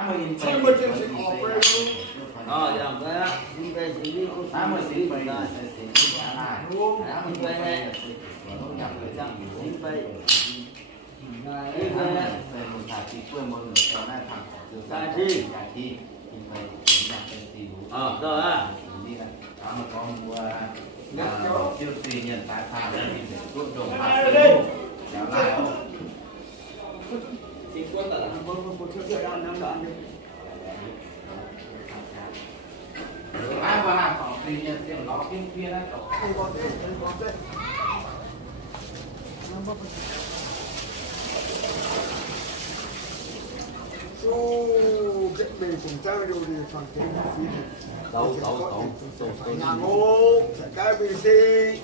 Some of them is operating. Ờ, giờ cái á, đi về xử lý có 80 rồi. Mình về này. Đi về. Đi về. Tại chi? Rồi á. Siêu tùy nhận tại phàm là mình phải cốt đồng bạc kéo lại không? Thì có tờ một chiếc xe đang đoạn đi. Ai vào hàng họ tùy nhận tiền nó kia đấy. Không có thế, không có thế. Cái mình cũng chơi rồi thì phần cái gì Đâu nhà ngô cái bị gì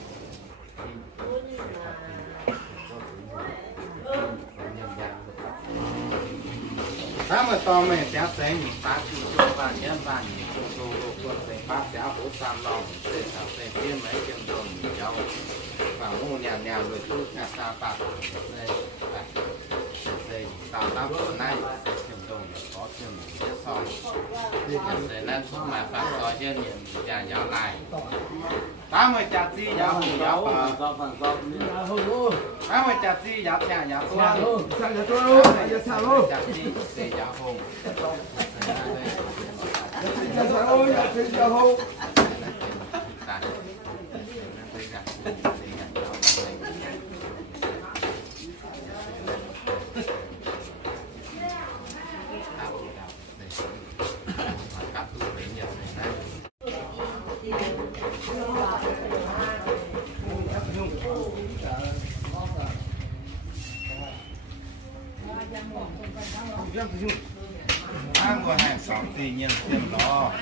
ถ้ามาต่อแม่จะแสงตาที่โจบ้านยันบ้านโจควรเป็นป้าจะหูตามลองเสียสาวเสียเพี้ยนไหมเพียงโดนเจ้าฝั่งหูยามเลยตู้หน้าตาปากเลยเลยตามตามคนนั้นเพียงโดนcóเพียงเยอะซอยเลยนั่นสุดมาฝากซอยเยอะเนี่ยอย่างยาวลายตามมาจัดที่ยาวหูยาวตามมาจัดที่ยาวแก่ยาวตัว sao giờ tôi luôn giờ sao luôn จัดที่เสียยาวหง giờ sao luôn giờ thì giờ không Ăn của hàng xóm tự nhiên thêm đó.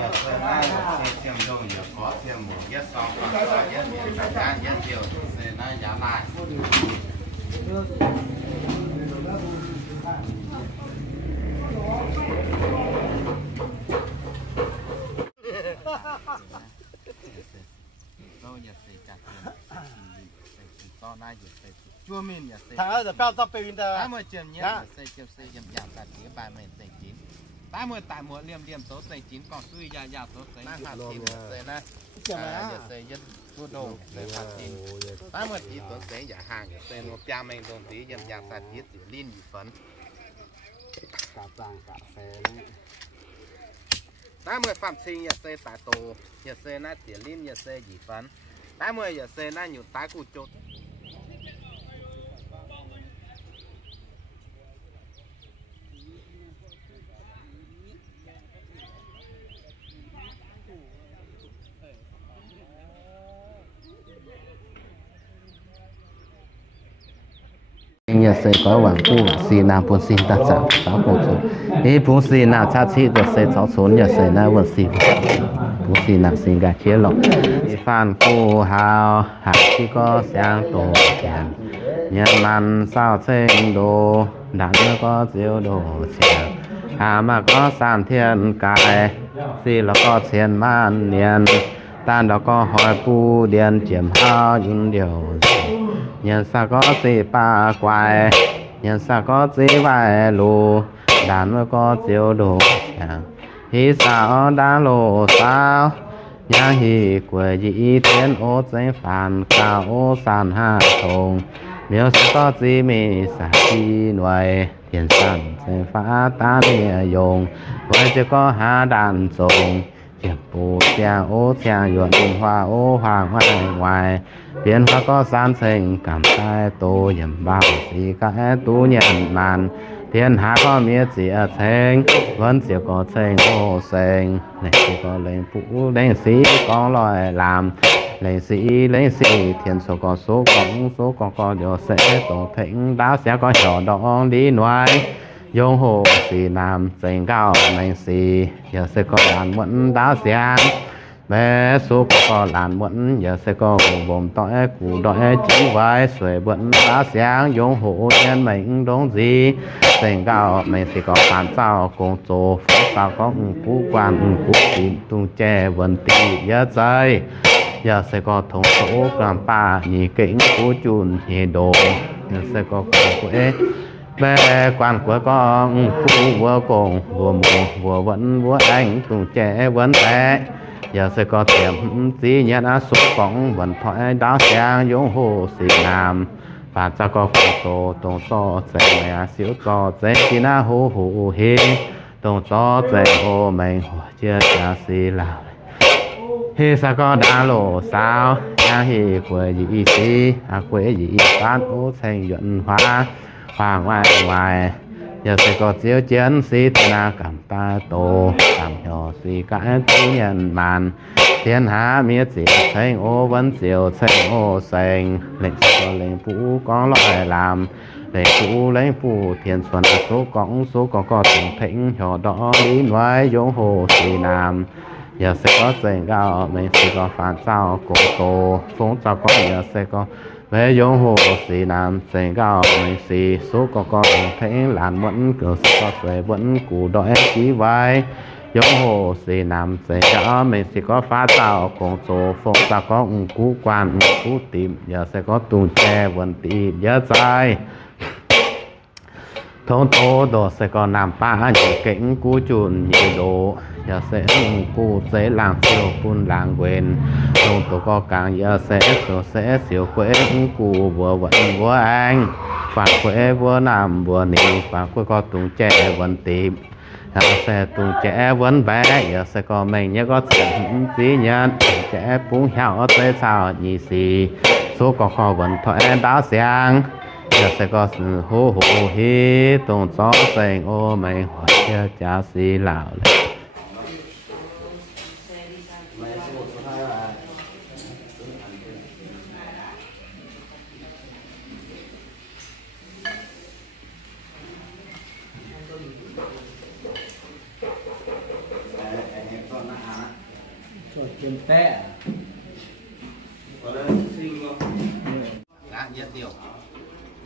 Giờ xem ai sẽ thêm đâu giờ có thêm một ghét xóm còn có ghét miệng phải ăn ghét nhiều sẽ nó giá lại. Đâu giờ sẽ chặt to nay giờ sẽ chua min giờ sẽ thằng ơi giờ cao tao pin ta 80 trường nhé xây chiều xây dầm dầm tại phía bài mình xây chín 80 tại mùa liềm liềm số xây chín còn suy già già số xây hạt chín xây na giờ xây dân chua đồ xây hạt chín 80 tí số xây giả hàng xây một cha mình đồng tí dầm dầm tại phía tiểu liên bị phấn cả vàng cả xe 80 phạm sinh giờ xây tại tổ giờ xây na tiểu liên giờ xây dị phấn 80 giờ xây na nhiều tái cụ chốt nhà sẽ có bản khu xì nào bốn xì ta chạm sáu một số ý bốn xì nào cha chi được sẽ sáu số nhà sẽ là bốn xì nào xì gà chia lọ ý phan khu hào hạt chỉ có sang tổ chèn nhà mặn sao sinh đồ đàn nó có diêu đồ chèn hà mà có sàn thiên cài xì là có chèn man niên tan đó có hỏi pu điền chiếm hao những điều nhân sa có gì ba quài nhân sa có gì vài lù đàn mới có chiếu đồ hi sao đã lộ sao nhà hi quê dị thiên ô danh phản cao ô sàn hà thùng nếu sẽ có gì mi sa chi nuôi thiên sản sẽ phá ta địa dùng với chỉ có hà đàn dùng chiếc bù xe ô xe nhuận hoa ô hoàng ngoài ngoài biến hóa có san sinh cảm sai tô nhầm bao gì cái tú nhận màn thiên hạ có miết gì ở thành vẫn chỉ có thành ô sinh này chỉ có lên phụ lên sĩ con loài làm lên sĩ thiên số có điều sẽ tổ thịnh đã sẽ có nhỏ đón đi ngoài dùng hồ xì nam sinh cao mình xì giờ sẽ có đàn vẫn đã xem bé số có làn muộn giờ sẽ có vùng tỏi củ đói chỉ vai xuôi vẫn đã sáng dùng hộ nhân mình đúng gì tình cao mình sẽ có phản sao cùng chỗ phát sao có cú quan cú tín tung che vẫn tì giờ dây giờ sẽ có thống số làm ba nhị kính cú chun nhị đồ giờ sẽ có quế về quan của con cụ vua cùng vua mù vua vẫn vua anh cùng trẻ vẫn bé giờ sẽ có tiệm gì nhận số con vẫn thoại đá sang giống hồ xì nam và cho có con số tổng số sẽ mẹ xíu có sẽ chỉ na hồ hồ hi tổng số sẽ hồ mình chưa trả xì làm hi sa có đã lộ sao nhà hi quê gì xí quê gì bán ô thành nhuận hóa hoa ngoài ngoài giờ sẽ có chiếu chiến sĩ na cảm ta tổ cảm hiểu sĩ cả tu nhân màn thiên hạ miết diệt thành ô vẫn diệu thành ô thành lệnh cho lệnh phụ có loại làm lệnh phụ lệnh phụ thiên xuân số có tổng thịnh nhỏ đó lý nói giống hồ sĩ nam giờ sẽ có dành gạo mình sẽ có phản sao cổ tổ phóng cho có giờ sẽ có về giống hồ sĩ nam dành gạo mình xì số có thấy làn vẫn cửa có thể vẫn củ đói chí vai giống hồ sĩ nam dành gạo mình sẽ có phá sao cổ tổ phóng cho có cú quan cú tìm giờ sẽ có tùng tre vẫn tìm nhớ dài thôn tô đồ sẽ có nằm ba nhiều kính cú chuồn nhiều đồ giờ sẽ cú sẽ làng siêu phun làng quên thôn tô có càng giờ sẽ siêu quê cú vừa vẫn vừa anh và quê vừa nằm vừa nị và quê có tung trẻ vẫn tìm giờ sẽ tung trẻ vẫn bé giờ sẽ có mình nhớ có chuyện gì nhận trẻ cũng hiểu tới sao nhị xì số có kho vẫn thoại đá sang giờ sẽ có sự hô hô hi tổng gió thành ô mày hỏi chưa cha xí lào Kim té đã nhất điều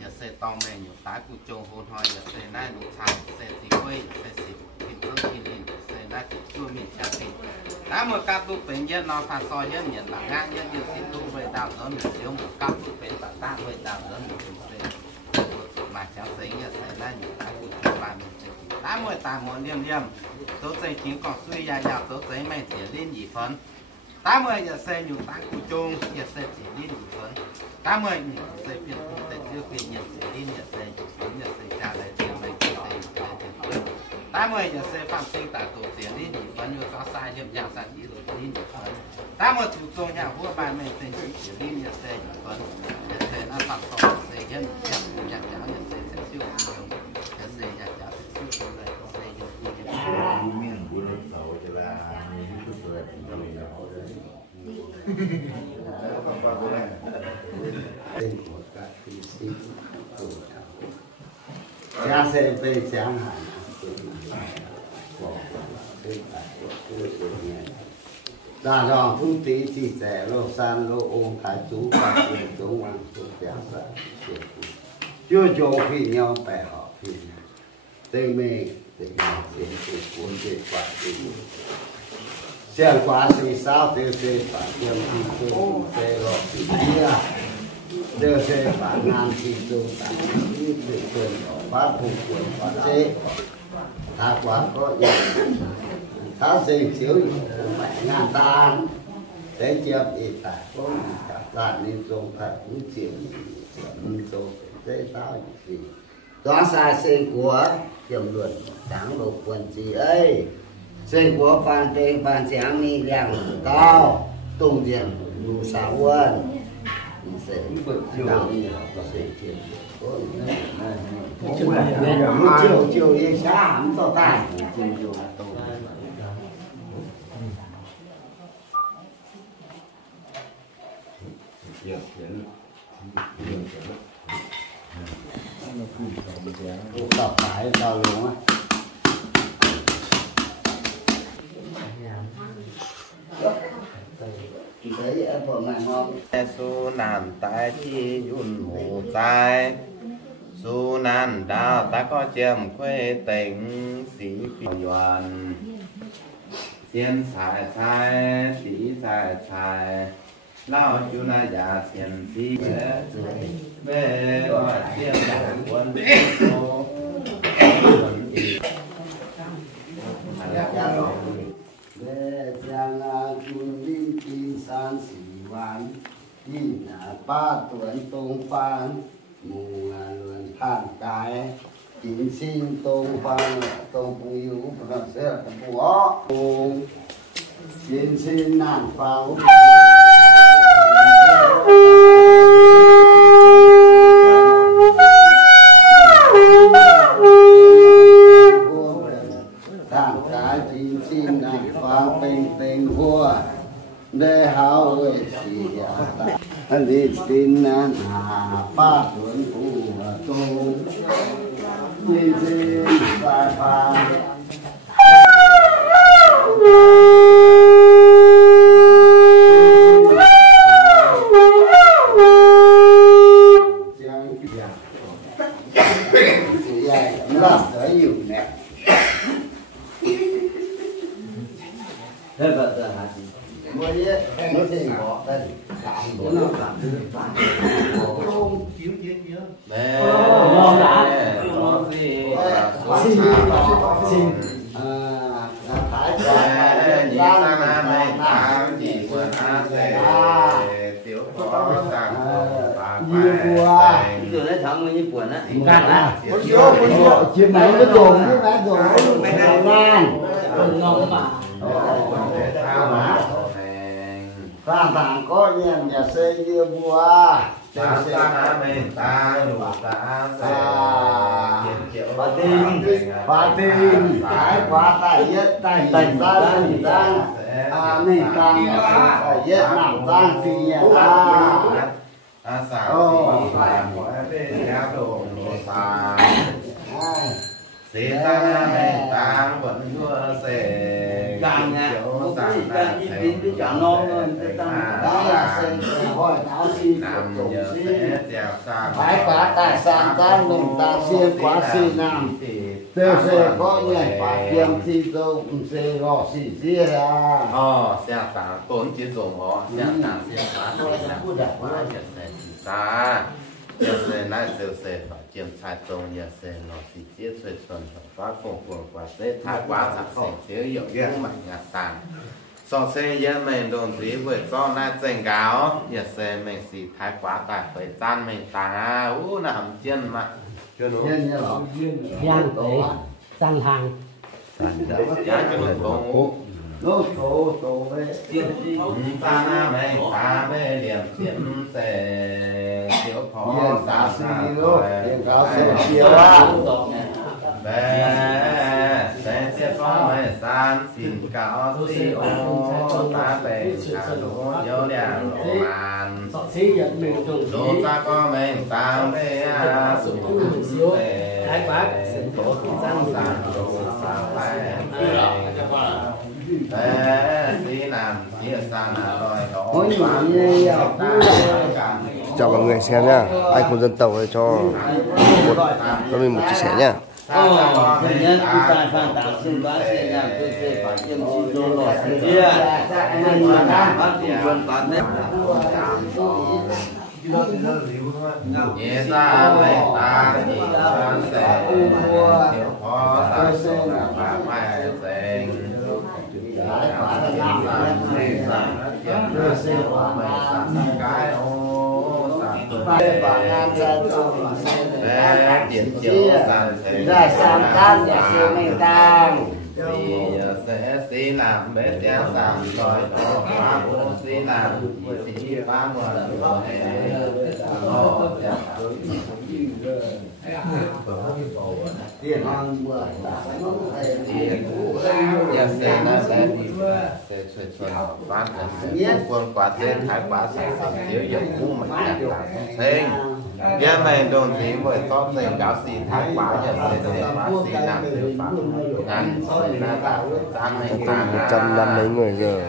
giờ sẽ to mẹ nhiều tái cụ trông hôn hỏi giờ sẽ nai nụ thảo sẽ thì quê sẽ xịt thịt ớt thịt lìn sẽ nai thịt chua mịn chả thịt đã một cặp tụ bên nhất nó phạt soi nhất nhận là ngang nhất nhiều xịt tụ về đào nó mình thiếu một cặp tụ bên và ta về đào nó mình sẽ mà cháu thấy giờ sẽ nai nhiều tái cụ trông ba mình sẽ đã một tà một liêm liêm số giấy chiếu còn suy dài dài số giấy mày chỉ lên gì phấn 80 giờ xe nhiều tăng cụ chung giờ xe chỉ đi đủ phấn 80 nhiều xe phiền để chưa phiền nhận sẽ đi nhận xe phấn nhận xe trả lại tiền mình sẽ tiền 80 giờ xe phạm sinh tả tổ tiền đi đủ phấn như có sai nhầm nhàng sản đi rồi đi đủ phấn 80 chủ chung nhà vua bài mình sẽ đi nhận xe đủ phấn nhận xe nó phạm sổ xe nhân nhận cháu nhận xe sẽ siêu nhiều nhận xe nhận cháu sẽ siêu nhiều xe cha sẽ về chẳng hạn ra dòng thông tí chỉ rẻ lô san lô ôm thái chú và quyền chú hoàng chú trả sợ chưa cho khi nhau bè họ khi tê mê tê nhau tê tê cuốn tê quả tê xem quả thì sao tê tê quả tiêm thì tê lọ thì kia tê tê quả ngàn thì tê tả thì tê tê phát phục quyền quả tê ta quả có gì ta xây xíu mẹ ngàn tan để chiếm ít tại có cả tàn nên dùng thật cũng chịu nhưng dùng thế sao gì đó sai xây của kiểm luận đáng lục quần gì ấy xây của phan tên phan sáng mi đèn cao tung điện đủ xảo quân sẽ đào sẽ chuyện chiều yên xa hẳn to tài đọc phải sao luôn á đấy em vợ mẹ ngon su nan tại chi yun hổ trái su nan đào ta có chiêm quê tỉnh sĩ phi yuan xiên xài xài sĩ xài xài lao chu na già xiên sĩ bê gọi xiên đảng quân để giang quân linh kim san sĩ văn in ba tuần tông phan mù luận than cái kính xin tông phan tông phù yếu và sẽ là phù ó kính xin nạn pháo tạm cái kính xin nạn pháo tình vua để hào ơi xì ta đi xin nạn ba tuần phù tông kính xin bài pháo thế bây giờ hả chị mới nó thì bỏ đây nó làm không chiếu chiếu Mẹ ngon đã có gì xin thái nhìn sang nam này ta chỉ vườn a sẽ tiểu có sang và phải giờ lấy thằng như quần á chuyện này nó dùng cái lá dùng cái ngon ngon mà ta thằng có nhà xe như vua ta sang mình ta đủ ta bà tin cái quá tài nhất tài tình ta thì ta mình ta tài nhất nằm ta thì nhà ta sao phải mỗi bên nhà đồ xa xí ta mình ta vẫn đua xe càng nè một cái càng đi đến chợ non hơn cái tăng đó là xe hỏi nó xin nằm giờ sẽ chèo xa phải quá tài sản ta mình ta xuyên quá xì nằm từ xe có nhảy phải kiếm thì tôi cũng xe gõ xì xì ra xe tả tốn chế dùng họ xe tả xe tả tốn là quá giờ xe xa giờ xe này giờ xe phải chiếm sai tông giờ xe nó xì chiết xuôi xuân và cùng quá xe thái quá sẵn sàng thiếu hiệu cũng mạnh ngạt tàn so xe dân mình đồn trí với cho na chênh cáo giờ xe mình xì thái quá tài phải gian mình tà nằm chân mà chưa đúng nhân như đó giang để sang hàng giá cho mình có ngủ nó tổ về ta na mày ta mê điểm chiếm xe thiếu khó nhân xa xì xa luôn tiền cáo xe chia ra về xe chia khó mày san xin cáo si ô ta về cả lũ nhớ đèn lộ màn sọ xí nhận mình dùng đô ta có mình ta về xíu thái quá tổ sang sang đồ sang phải đi làm đi sang rồi đó chào mọi người xem nhá, anh cùng dân tộc này cho mình một chia sẻ nhá. nhân nhân ta phan tạo sinh bá sẽ làm tôi sẽ phải chiếm xin đô lò kia anh mà đang phát triển vườn toàn đấy nhẹ ta về ta nhị ta sẽ thiếu khó ta sẽ và mai sẽ ra sang can nhà sư mình tăng thì sẽ xí làm bé té làm rồi đó quá bố xí làm thì ba người tiền ăn bữa giờ xe nó sẽ xuôi xuôi bán quân quả trên thái quả sẽ thiếu dần cũ mình đặt lại thế giờ mình đồn thì với có tiền cáo xì thái quả giờ sẽ quá xì làm thiếu pháp ngăn xì ra tạo gian này ta 100 mấy người giờ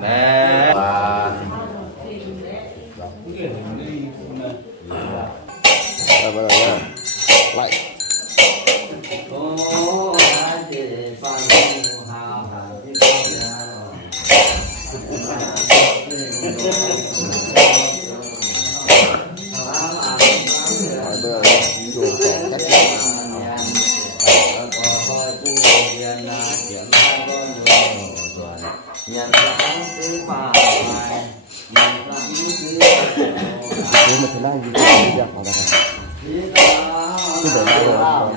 nè và bắt đầu nhá, lại bây giờ dùng cắt nếu mà thế này thì không được hoặc là cứ để đây rồi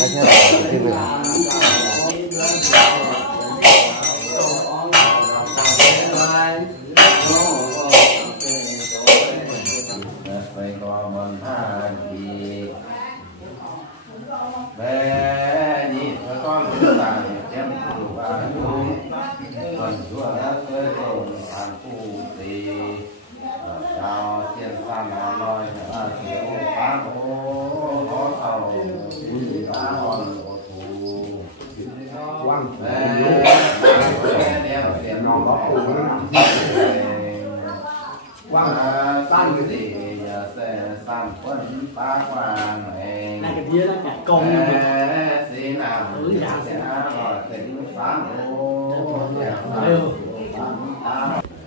cái thế này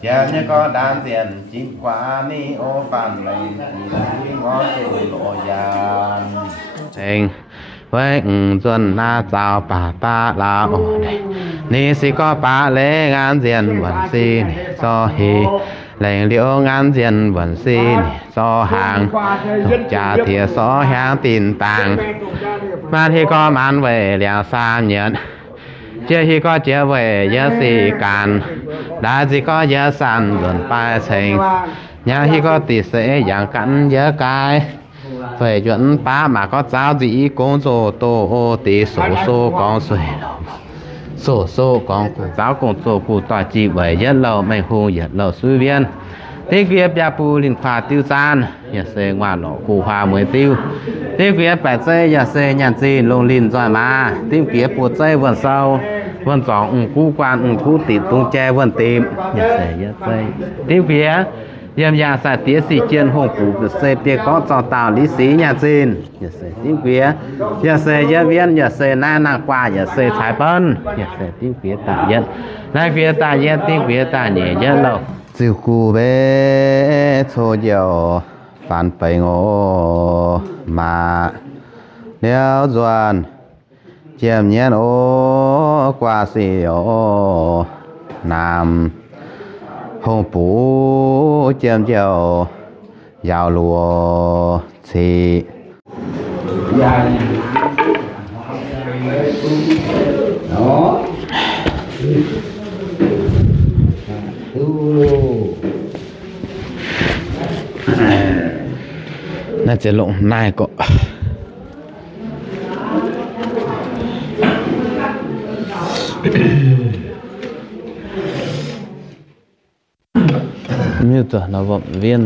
giờ như có đan tiền chính quả ni ô phản lấy thì ngó tù lộ giàn Thành với dân na chào bà ta là ổn định ni si có bà lễ ngàn diện vẫn si so hi lệnh liễu ngàn diện vẫn si so hàng trà thìa so hàng tin tàng mà thì có man về liao xa nhận chia hi có chia về giá sĩ càn đã chỉ có giá sản luận bài thành nhà hi có tỷ sẽ dạng cắn giá cái về chuẩn ba mà có giáo gì công作都ô tỷ số con suy số con của giáo công số của tòa chỉ về nhất lâu mày hùng nhất lâu suy viên tiếng việt bia pu linh pha tiêu gian nhà xe ngoại lộ cụ hòa mới tiêu tiếng việt phải xây nhà xe nhàn gì lông linh rồi mà tiếng việt buộc xây vườn sau vườn giỏng cú quan cú tịt tung che vườn tìm nhà xe nhất xây tiếng việt yếm nhà xã tía sĩ chiên hồng phủ của xe tía có cho tàu lý sĩ nhà xin nhà xe tiếng việt nhà xe giáo viên nhà xe na nàng qua nhà xe thái bân nhà xe tiếng việt tạ nhất nay việt tạ nhất tiếng việt tạ nhẹ nhất lâu chiều cụ bé số dầu phản bày ngô mà nếu doan chiêm nhiên ô qua xì ô nam hồng phủ chiêm chiều giàu lùa xì đóน่าจะลงนายก็มีตัวนับเวียน